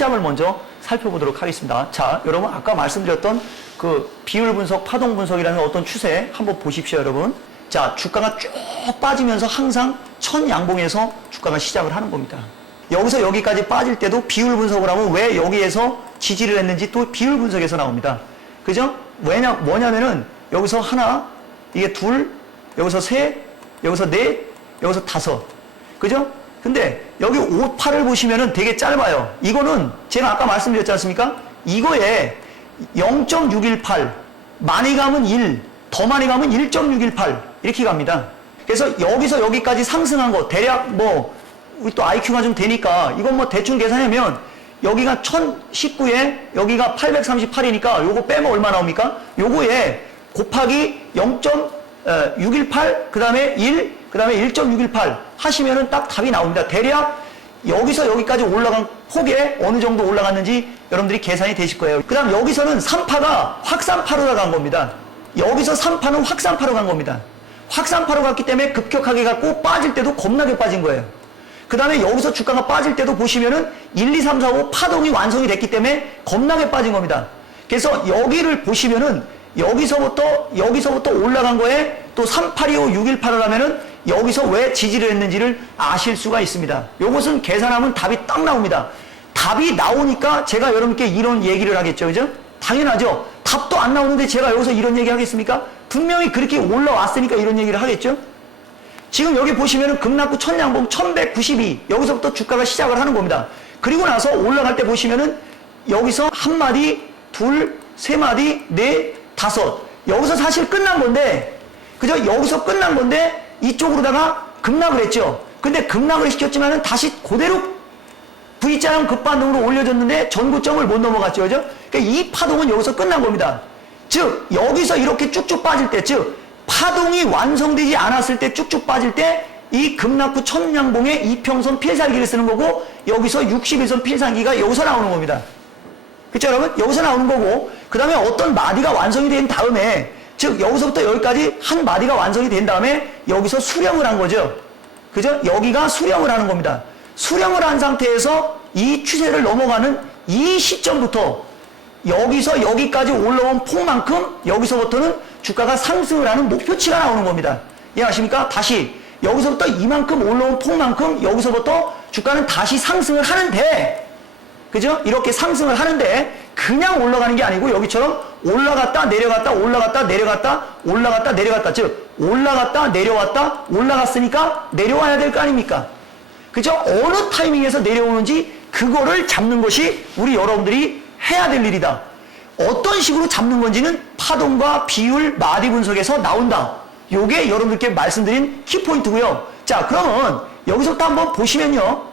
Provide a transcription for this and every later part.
시작을 먼저 살펴보도록 하겠습니다. 자, 여러분 아까 말씀드렸던 그 비율 분석, 파동 분석이라는 어떤 추세 한번 보십시오, 여러분. 자, 주가가 쭉 빠지면서 항상 천 양봉에서 주가가 시작을 하는 겁니다. 여기서 여기까지 빠질 때도 비율 분석을 하면 왜 여기에서 지지를 했는지 또 비율 분석에서 나옵니다. 그죠? 뭐냐면은 여기서 하나, 이게 둘, 여기서 셋, 여기서 넷, 여기서 다섯. 그죠? 근데 여기 5, 8을 보시면은 되게 짧아요. 이거는 제가 아까 말씀드렸지 않습니까? 이거에 0.618, 많이 가면 1, 더 많이 가면 1.618 이렇게 갑니다. 그래서 여기서 여기까지 상승한 거 대략 뭐 우리 또 IQ가 좀 되니까 이건 뭐 대충 계산하면 여기가 1019에 여기가 838이니까 요거 빼면 얼마 나옵니까? 요거에 곱하기 0.618 그 다음에 1 그 다음에 1.618 하시면은 딱 답이 나옵니다. 대략 여기서 여기까지 올라간 폭에 어느 정도 올라갔는지 여러분들이 계산이 되실 거예요. 그 다음 여기서는 3파가 확산파로 간 겁니다. 여기서 3파는 확산파로 간 겁니다. 확산파로 갔기 때문에 급격하게 갔고 빠질 때도 겁나게 빠진 거예요. 그 다음에 여기서 주가가 빠질 때도 보시면은 1, 2, 3, 4, 5 파동이 완성이 됐기 때문에 겁나게 빠진 겁니다. 그래서 여기를 보시면은 여기서부터 올라간 거에 또 3825, 618을 하면은 여기서 왜 지지를 했는지를 아실 수가 있습니다. 요것은 계산하면 답이 딱 나옵니다. 답이 나오니까 제가 여러분께 이런 얘기를 하겠죠. 그죠? 당연하죠. 답도 안 나오는데 제가 여기서 이런 얘기 하겠습니까? 분명히 그렇게 올라왔으니까 이런 얘기를 하겠죠. 지금 여기 보시면은 급락구 천양봉 1192 여기서부터 주가가 시작을 하는 겁니다. 그리고 나서 올라갈 때 보시면은 여기서 한 마디, 둘, 세 마디, 넷, 다섯 여기서 사실 끝난 건데 그죠? 여기서 끝난 건데 이쪽으로다가 급락을 했죠. 근데 급락을 시켰지만은 다시 그대로 V자형 급반등으로 올려줬는데 전고점을 못 넘어갔죠. 그죠? 그러니까 이 파동은 여기서 끝난 겁니다. 즉 여기서 이렇게 쭉쭉 빠질 때 즉 파동이 완성되지 않았을 때 쭉쭉 빠질 때 이 급락구 천양봉의 이평선 필살기를 쓰는 거고 여기서 61선 필살기가 여기서 나오는 겁니다. 그렇죠 여러분? 여기서 나오는 거고 그 다음에 어떤 마디가 완성이 된 다음에 즉 여기서부터 여기까지 한 마디가 완성이 된 다음에 여기서 수렴을 한 거죠. 그죠? 여기가 수렴을 하는 겁니다. 수렴을 한 상태에서 이 추세를 넘어가는 이 시점부터 여기서 여기까지 올라온 폭만큼 여기서부터는 주가가 상승을 하는 목표치가 나오는 겁니다. 이해하십니까? 다시 여기서부터 이만큼 올라온 폭만큼 여기서부터 주가는 다시 상승을 하는데 그죠? 이렇게 상승을 하는데 그냥 올라가는 게 아니고 여기처럼 올라갔다 내려갔다 올라갔다 내려갔다 올라갔다 내려갔다 즉 올라갔다 내려왔다 올라갔으니까 내려와야 될 거 아닙니까? 그죠? 어느 타이밍에서 내려오는지 그거를 잡는 것이 우리 여러분들이 해야 될 일이다. 어떤 식으로 잡는 건지는 파동과 비율, 마디 분석에서 나온다. 요게 여러분들께 말씀드린 키포인트고요. 자, 그러면 여기서부터 한번 보시면요.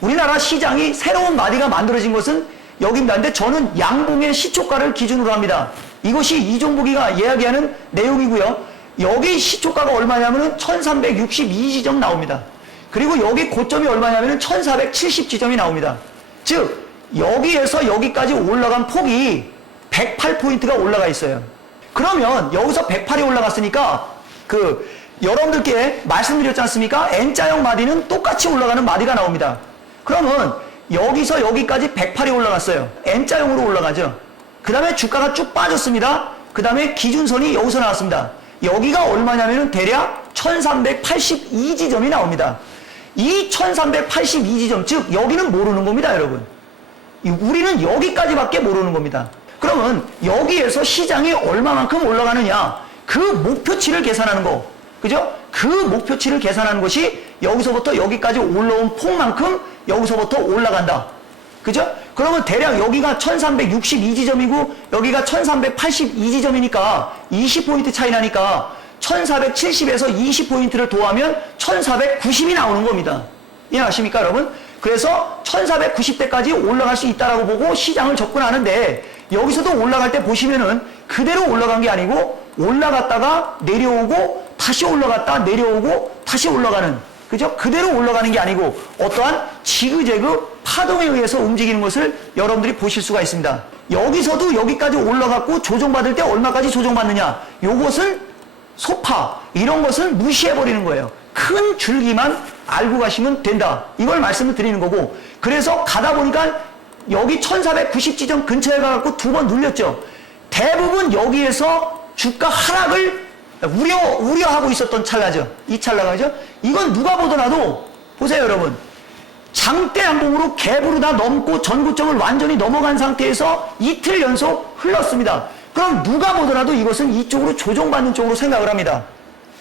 우리나라 시장이 새로운 마디가 만들어진 것은 여기입니다. 근데 저는 양봉의 시초가를 기준으로 합니다. 이것이 이종복이가 이야기하는 내용이고요. 여기 시초가가 얼마냐면은 1362지점 나옵니다. 그리고 여기 고점이 얼마냐면은 1470지점이 나옵니다. 즉, 여기에서 여기까지 올라간 폭이 108포인트가 올라가 있어요. 그러면 여기서 108이 올라갔으니까 여러분들께 말씀드렸지 않습니까? N자형 마디는 똑같이 올라가는 마디가 나옵니다. 그러면 여기서 여기까지 108이 올라갔어요. N자형으로 올라가죠. 그 다음에 주가가 쭉 빠졌습니다. 그 다음에 기준선이 여기서 나왔습니다. 여기가 얼마냐면은 대략 1382지점이 나옵니다. 이 1382지점, 즉 여기는 모르는 겁니다, 여러분. 우리는 여기까지밖에 모르는 겁니다. 그러면 여기에서 시장이 얼마만큼 올라가느냐 그 목표치를 계산하는 거 그죠? 그 목표치를 계산하는 것이 여기서부터 여기까지 올라온 폭만큼 여기서부터 올라간다. 그죠? 그러면 대략 여기가 1362지점이고 여기가 1382지점이니까 20포인트 차이 나니까 1470에서 20포인트를 더하면 1490이 나오는 겁니다. 이해하십니까 여러분? 그래서 1490대까지 올라갈 수 있다라고 보고 시장을 접근하는데 여기서도 올라갈 때 보시면은 그대로 올라간 게 아니고 올라갔다가 내려오고 다시 올라갔다 내려오고 다시 올라가는 그죠? 그대로 올라가는 게 아니고 어떠한 지그재그 파동에 의해서 움직이는 것을 여러분들이 보실 수가 있습니다. 여기서도 여기까지 올라갔고 조정받을 때 얼마까지 조정받느냐 요것은 소파 이런 것을 무시해버리는 거예요. 큰 줄기만 알고 가시면 된다. 이걸 말씀을 드리는 거고 그래서 가다 보니까 여기 1490 지점 근처에 가갖고 두 번 눌렸죠. 대부분 여기에서 주가 하락을 우려하고 있었던 찰나죠. 이 찰나가, 그죠? 이건 누가 보더라도, 보세요, 여러분. 장대 양봉으로 갭으로 다 넘고 전고점을 완전히 넘어간 상태에서 이틀 연속 흘렀습니다. 그럼 누가 보더라도 이것은 이쪽으로 조정받는 쪽으로 생각을 합니다.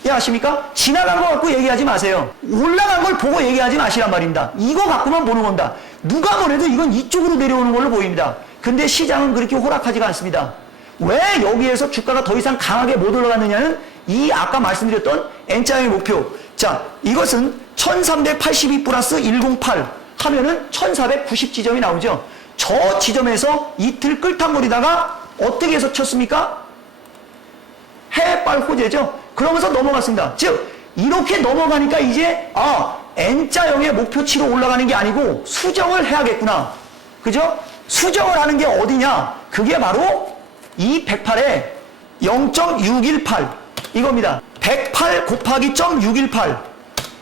이해하십니까? 지나간 거 갖고 얘기하지 마세요. 올라간 걸 보고 얘기하지 마시란 말입니다. 이거 갖고만 보는 겁니다. 누가 뭐래도 이건 이쪽으로 내려오는 걸로 보입니다. 근데 시장은 그렇게 호락하지가 않습니다. 왜 여기에서 주가가 더 이상 강하게 못 올라갔느냐는 이 아까 말씀드렸던 N자의 목표. 자, 이것은 1382 플러스 108 하면은 1490 지점이 나오죠. 저 지점에서 이틀 끌탕거리다가 어떻게 해서 쳤습니까? 해빨 호재죠. 그러면서 넘어갔습니다. 즉 이렇게 넘어가니까 이제 N자형의 목표치로 올라가는 게 아니고 수정을 해야겠구나. 그죠? 수정을 하는 게 어디냐? 그게 바로 이 108에 0.618 이겁니다. 108 곱하기 0.618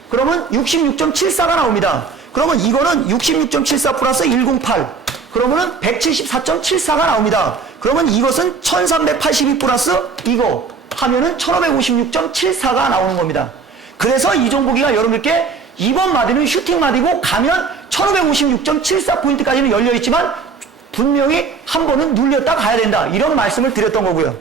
그러면 66.74가 나옵니다. 그러면 이거는 66.74 플러스 108 그러면은 174.74가 나옵니다. 그러면 이것은 1382 플러스 이거 하면은 1556.74가 나오는 겁니다. 그래서 이종보기가 여러분들께 이번 마디는 슈팅 마디고 가면 1556.74포인트까지는 열려있지만 분명히 한 번은 눌렸다 가야 된다. 이런 말씀을 드렸던 거고요.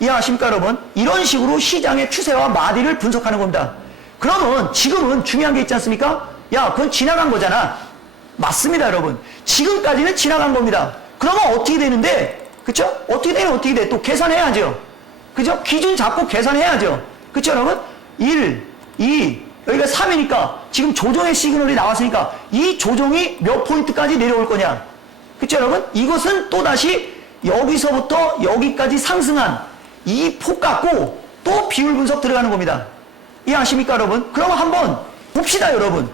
이해하십니까, 여러분? 이런 식으로 시장의 추세와 마디를 분석하는 겁니다. 그러면 지금은 중요한 게 있지 않습니까? 야, 그건 지나간 거잖아. 맞습니다, 여러분. 지금까지는 지나간 겁니다. 그러면 어떻게 되는데? 그쵸? 어떻게 되면 어떻게 돼? 또 계산해야죠. 그죠? 기준 잡고 계산해야죠. 그쵸, 여러분? 1, 2, 여기가 3이니까 지금 조정의 시그널이 나왔으니까 이 조정이 몇 포인트까지 내려올 거냐? 그쵸, 여러분? 이것은 또다시 여기서부터 여기까지 상승한 이 폭 갖고 또 비율 분석 들어가는 겁니다. 이해하십니까, 여러분? 그럼 한번 봅시다, 여러분.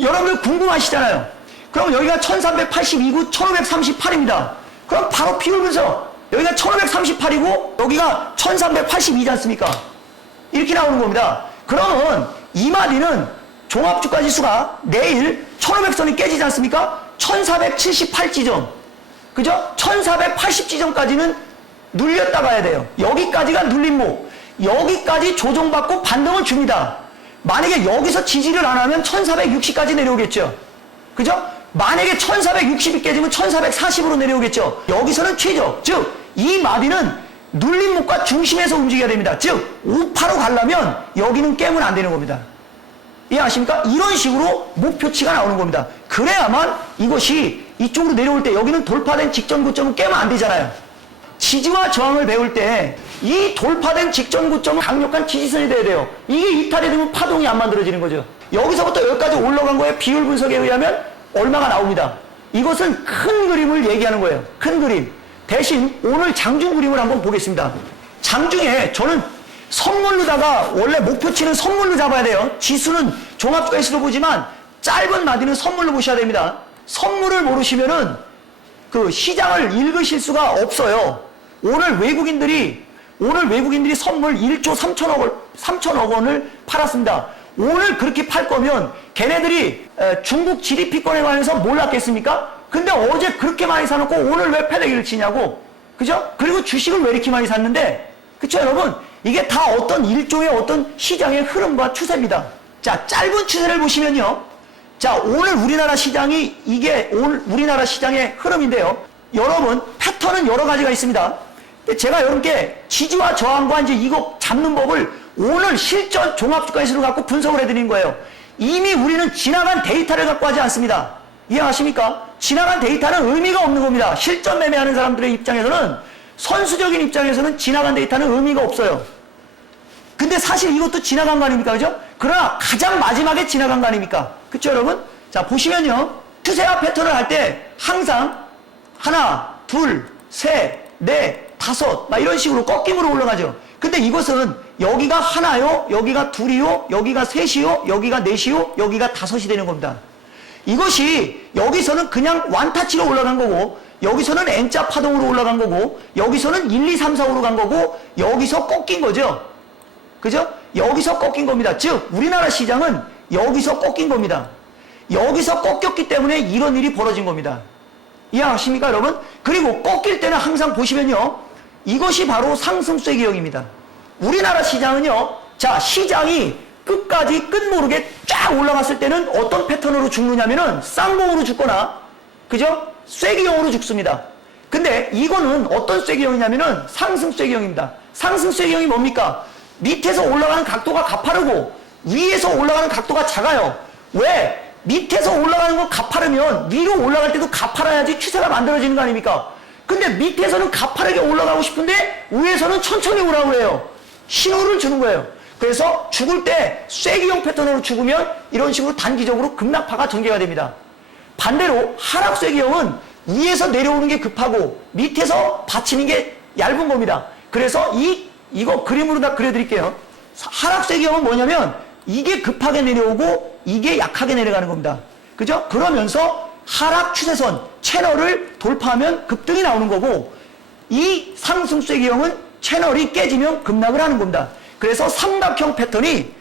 여러분들 궁금하시잖아요. 그럼 여기가 1382구 1538입니다. 그럼 바로 비율 분석. 여기가 1538이고 여기가 1382이지 않습니까? 이렇게 나오는 겁니다. 그러면 이 마디는 종합주가지수가 내일 1500선이 깨지지 않습니까? 1478지점. 그죠? 1480지점까지는 눌렸다 가야 돼요. 여기까지가 눌림목. 여기까지 조정받고 반등을 줍니다. 만약에 여기서 지지를 안 하면 1460까지 내려오겠죠. 그죠? 만약에 1460이 깨지면 1440으로 내려오겠죠. 여기서는 최저. 즉, 이 마디는 눌림목과 중심에서 움직여야 됩니다. 즉, 우파로 가려면 여기는 깨면 안 되는 겁니다. 이해하십니까? 이런 식으로 목표치가 나오는 겁니다. 그래야만 이것이 이쪽으로 내려올 때 여기는 돌파된 직전 고점은 깨면 안 되잖아요. 지지와 저항을 배울 때 이 돌파된 직전 고점은 강력한 지지선이 돼야 돼요. 이게 이탈이 되면 파동이 안 만들어지는 거죠. 여기서부터 여기까지 올라간 거에 비율 분석에 의하면 얼마가 나옵니다. 이것은 큰 그림을 얘기하는 거예요. 큰 그림. 대신 오늘 장중 그림을 한번 보겠습니다. 장중에 저는 선물로다가 원래 목표치는 선물로 잡아야 돼요. 지수는 종합주가지수로 보지만 짧은 마디는 선물로 보셔야 됩니다. 선물을 모르시면은 그 시장을 읽으실 수가 없어요. 오늘 외국인들이 선물 1조 3천억 원을 팔았습니다. 오늘 그렇게 팔 거면 걔네들이 중국 GDP권에 관해서 몰랐겠습니까? 근데 어제 그렇게 많이 사놓고 오늘 왜 패대기를 치냐고. 그죠? 그리고 주식을 왜 이렇게 많이 샀는데, 그쵸, 여러분? 이게 다 어떤 일종의 어떤 시장의 흐름과 추세입니다. 자, 짧은 추세를 보시면요. 자, 오늘 우리나라 시장이 이게 오늘 우리나라 시장의 흐름인데요. 여러분, 패턴은 여러 가지가 있습니다. 제가 여러분께 지지와 저항과 이제 이거 잡는 법을 오늘 실전 종합주가지수를 갖고 분석을 해드린 거예요. 이미 우리는 지나간 데이터를 갖고 하지 않습니다. 이해하십니까? 지나간 데이터는 의미가 없는 겁니다. 실전 매매하는 사람들의 입장에서는, 선수적인 입장에서는 지나간 데이터는 의미가 없어요. 근데 사실 이것도 지나간 거 아닙니까? 그죠? 그러나 가장 마지막에 지나간 거 아닙니까? 그쵸, 여러분? 자, 보시면요. 추세와 패턴을 할 때 항상 하나, 둘, 셋, 넷, 다섯, 막 이런 식으로 꺾임으로 올라가죠. 근데 이것은 여기가 하나요, 여기가 둘이요, 여기가 셋이요, 여기가 넷이요, 여기가 다섯이 되는 겁니다. 이것이 여기서는 그냥 완타치로 올라간 거고, 여기서는 N자 파동으로 올라간 거고, 여기서는 1, 2, 3, 4, 5로 간 거고, 여기서 꺾인 거죠. 그죠? 여기서 꺾인 겁니다. 즉, 우리나라 시장은 여기서 꺾인 겁니다. 여기서 꺾였기 때문에 이런 일이 벌어진 겁니다. 이해하십니까, 여러분? 그리고 꺾일 때는 항상 보시면요, 이것이 바로 상승세 기형입니다. 우리나라 시장은요, 자, 시장이 끝까지 끝모르게 쫙 올라갔을 때는 어떤 패턴으로 죽느냐면은 쌍봉으로 죽거나, 그죠? 쇠기형으로 죽습니다. 근데 이거는 어떤 쇠기형이냐면은 상승쇠기형입니다. 상승쇠기형이 뭡니까? 밑에서 올라가는 각도가 가파르고 위에서 올라가는 각도가 작아요. 왜? 밑에서 올라가는 건 가파르면 위로 올라갈 때도 가파라야지 추세가 만들어지는 거 아닙니까? 근데 밑에서는 가파르게 올라가고 싶은데 위에서는 천천히 오라고 해요. 신호를 주는 거예요. 그래서 죽을 때 쐐기형 패턴으로 죽으면 이런 식으로 단기적으로 급락파가 전개가 됩니다. 반대로 하락 쐐기형은 위에서 내려오는 게 급하고 밑에서 받치는 게 얇은 겁니다. 그래서 이거 그림으로 다 그려드릴게요. 하락 쐐기형은 뭐냐면 이게 급하게 내려오고 이게 약하게 내려가는 겁니다. 그죠? 그러면서 하락 추세선 채널을 돌파하면 급등이 나오는 거고, 이 상승 쐐기형은 채널이 깨지면 급락을 하는 겁니다. 그래서 삼각형 패턴이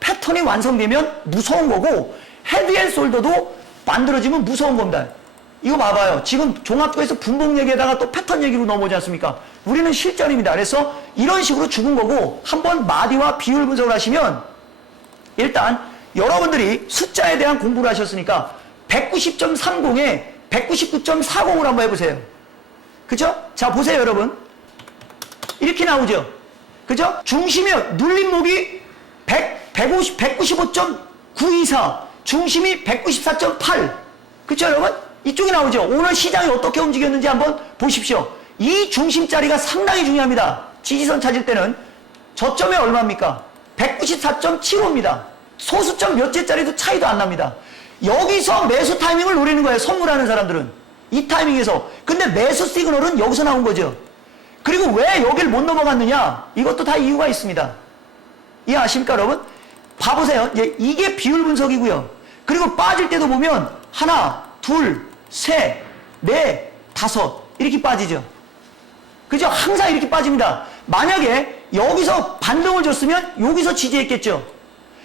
패턴이 완성되면 무서운 거고, 헤드앤숄더도 만들어지면 무서운 겁니다. 이거 봐봐요. 지금 종합교에서 분봉 얘기에다가 또 패턴 얘기로 넘어오지 않습니까? 우리는 실전입니다. 그래서 이런 식으로 죽은 거고, 한번 마디와 비율 분석을 하시면, 일단 여러분들이 숫자에 대한 공부를 하셨으니까 190.30에 199.40을 한번 해보세요. 그죠? 자, 보세요, 여러분. 이렇게 나오죠? 그죠? 중심이 눌림목이 195.924, 중심이 194.8. 그죠, 여러분? 이쪽이 나오죠? 오늘 시장이 어떻게 움직였는지 한번 보십시오. 이 중심자리가 상당히 중요합니다. 지지선 찾을 때는 저점이 얼마입니까? 194.75입니다. 소수점 몇 개짜리도 차이도 안 납니다. 여기서 매수 타이밍을 노리는 거예요. 선물하는 사람들은. 이 타이밍에서. 근데 매수 시그널은 여기서 나온 거죠. 그리고 왜 여길 못 넘어갔느냐? 이것도 다 이유가 있습니다. 이해하십니까, 여러분? 봐보세요. 이게 비율 분석이고요. 그리고 빠질 때도 보면 하나, 둘, 셋, 넷, 다섯 이렇게 빠지죠. 그죠? 항상 이렇게 빠집니다. 만약에 여기서 반등을 줬으면 여기서 지지했겠죠.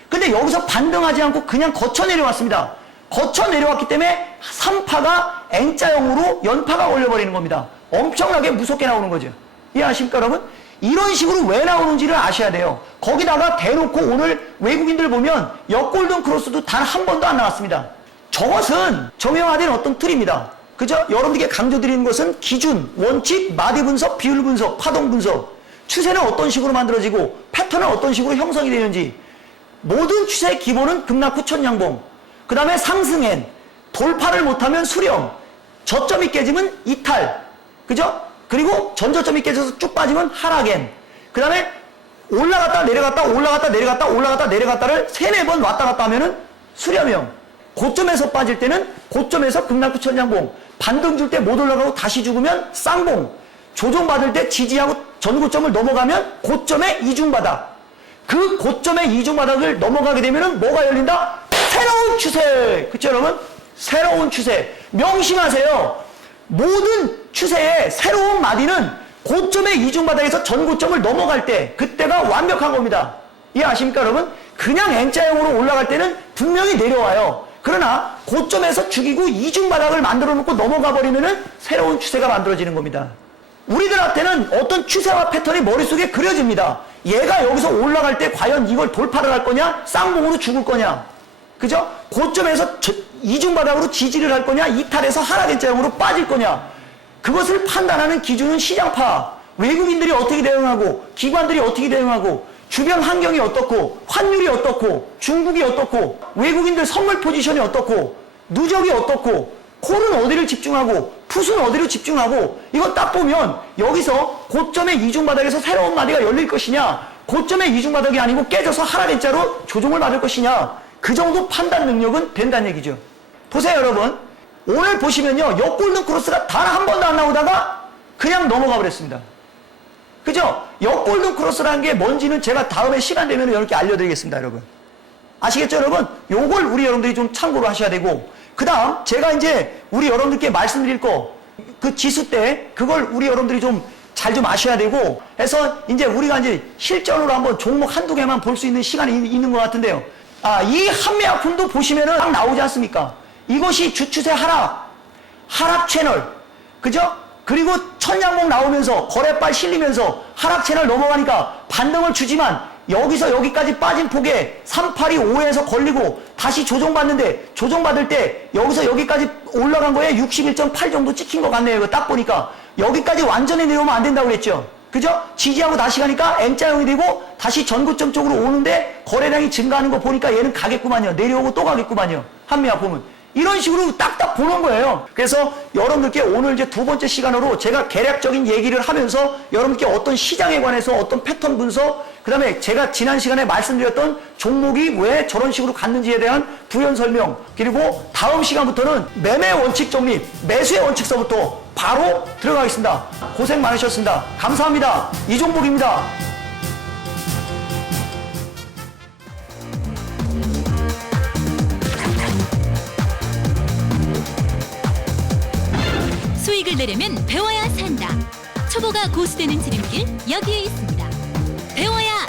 근데 여기서 반등하지 않고 그냥 거쳐 내려왔습니다. 거쳐 내려왔기 때문에 3파가 N자형으로 연파가 걸려버리는 겁니다. 엄청나게 무섭게 나오는 거죠. 이해하십니까, 여러분? 이런 식으로 왜 나오는지를 아셔야 돼요. 거기다가 대놓고 오늘 외국인들 보면 역골든 크로스도 단 한 번도 안 나왔습니다. 저것은 정형화된 어떤 틀입니다. 그죠? 여러분들께 강조드리는 것은 기준, 원칙, 마디 분석, 비율 분석, 파동 분석, 추세는 어떤 식으로 만들어지고 패턴은 어떤 식으로 형성이 되는지, 모든 추세의 기본은 급락 후 천양봉, 그 다음에 상승엔, 돌파를 못하면 수렴, 저점이 깨지면 이탈, 그죠? 그리고 전저점이 깨져서 쭉 빠지면 하락엔, 그 다음에 올라갔다 내려갔다 올라갔다 내려갔다 올라갔다 내려갔다를 3-4번 왔다 갔다 하면은 수렴형, 고점에서 빠질 때는 고점에서 급락 후 천양봉, 반등 줄 때 못 올라가고 다시 죽으면 쌍봉, 조정받을 때 지지하고 전고점을 넘어가면 고점의 이중바닥, 그 고점의 이중바닥을 넘어가게 되면은 뭐가 열린다? 새로운 추세! 그쵸, 여러분? 새로운 추세. 명심하세요. 모든 추세의 새로운 마디는 고점의 이중바닥에서 전고점을 넘어갈 때, 그때가 완벽한 겁니다. 이해하십니까, 여러분? 그냥 N자형으로 올라갈 때는 분명히 내려와요. 그러나 고점에서 죽이고 이중바닥을 만들어 놓고 넘어가 버리면은 새로운 추세가 만들어지는 겁니다. 우리들한테는 어떤 추세와 패턴이 머릿속에 그려집니다. 얘가 여기서 올라갈 때 과연 이걸 돌파를 할 거냐? 쌍봉으로 죽을 거냐? 그죠? 고점에서 이중바닥으로 지지를 할 거냐? 이탈해서 하락행자형으로 빠질 거냐? 그것을 판단하는 기준은 시장파, 외국인들이 어떻게 대응하고, 기관들이 어떻게 대응하고, 주변 환경이 어떻고, 환율이 어떻고, 중국이 어떻고, 외국인들 선물 포지션이 어떻고, 누적이 어떻고, 콜은 어디를 집중하고, 풋은 어디로 집중하고, 이거 딱 보면 여기서 고점의 이중바닥에서 새로운 마디가 열릴 것이냐, 고점의 이중바닥이 아니고 깨져서 하락행자로 조정을 받을 것이냐, 그 정도 판단 능력은 된다는 얘기죠. 보세요, 여러분. 오늘 보시면요, 역골든 크로스가 단 한 번도 안 나오다가 그냥 넘어가 버렸습니다. 그죠? 역골든 크로스라는 게 뭔지는 제가 다음에 시간 되면 여러분께 알려드리겠습니다, 여러분. 아시겠죠, 여러분? 요걸 우리 여러분들이 좀 참고로 하셔야 되고, 그 다음 제가 이제 우리 여러분들께 말씀드릴 거, 그 지수 때 그걸 우리 여러분들이 좀 잘 좀 아셔야 되고 해서 이제 우리가 이제 실전으로 한번 종목 한두 개만 볼 수 있는 시간이 있는 것 같은데요. 이 한미약품도 보시면은 딱 나오지 않습니까? 이것이 주추세 하락 채널, 그죠? 그리고 천양목 나오면서 거래빨 실리면서 하락 채널 넘어가니까 반등을 주지만 여기서 여기까지 빠진 폭에 382.5에서 걸리고 다시 조정받는데 조정받을 때 여기서 여기까지 올라간 거에 61.8 정도 찍힌 것 같네요. 이거 딱 보니까 여기까지 완전히 내려오면 안 된다고 그랬죠. 그죠? 지지하고 다시 가니까 M자형이 되고 다시 전고점 쪽으로 오는데 거래량이 증가하는 거 보니까 얘는 가겠구만요. 내려오고 또 가겠구만요. 한미약품은. 이런 식으로 딱딱 보는 거예요. 그래서 여러분들께 오늘 이제 두 번째 시간으로 제가 개략적인 얘기를 하면서 여러분께 어떤 시장에 관해서 어떤 패턴 분석, 그 다음에 제가 지난 시간에 말씀드렸던 종목이 왜 저런 식으로 갔는지에 대한 부연 설명, 그리고 다음 시간부터는 매매 원칙 정리, 매수의 원칙서부터 바로 들어가겠습니다. 고생 많으셨습니다. 감사합니다. 이종복입니다. 수익을 내려면 배워야 산다. 초보가 고수되는 지름길 여기에 있습니다. 배워야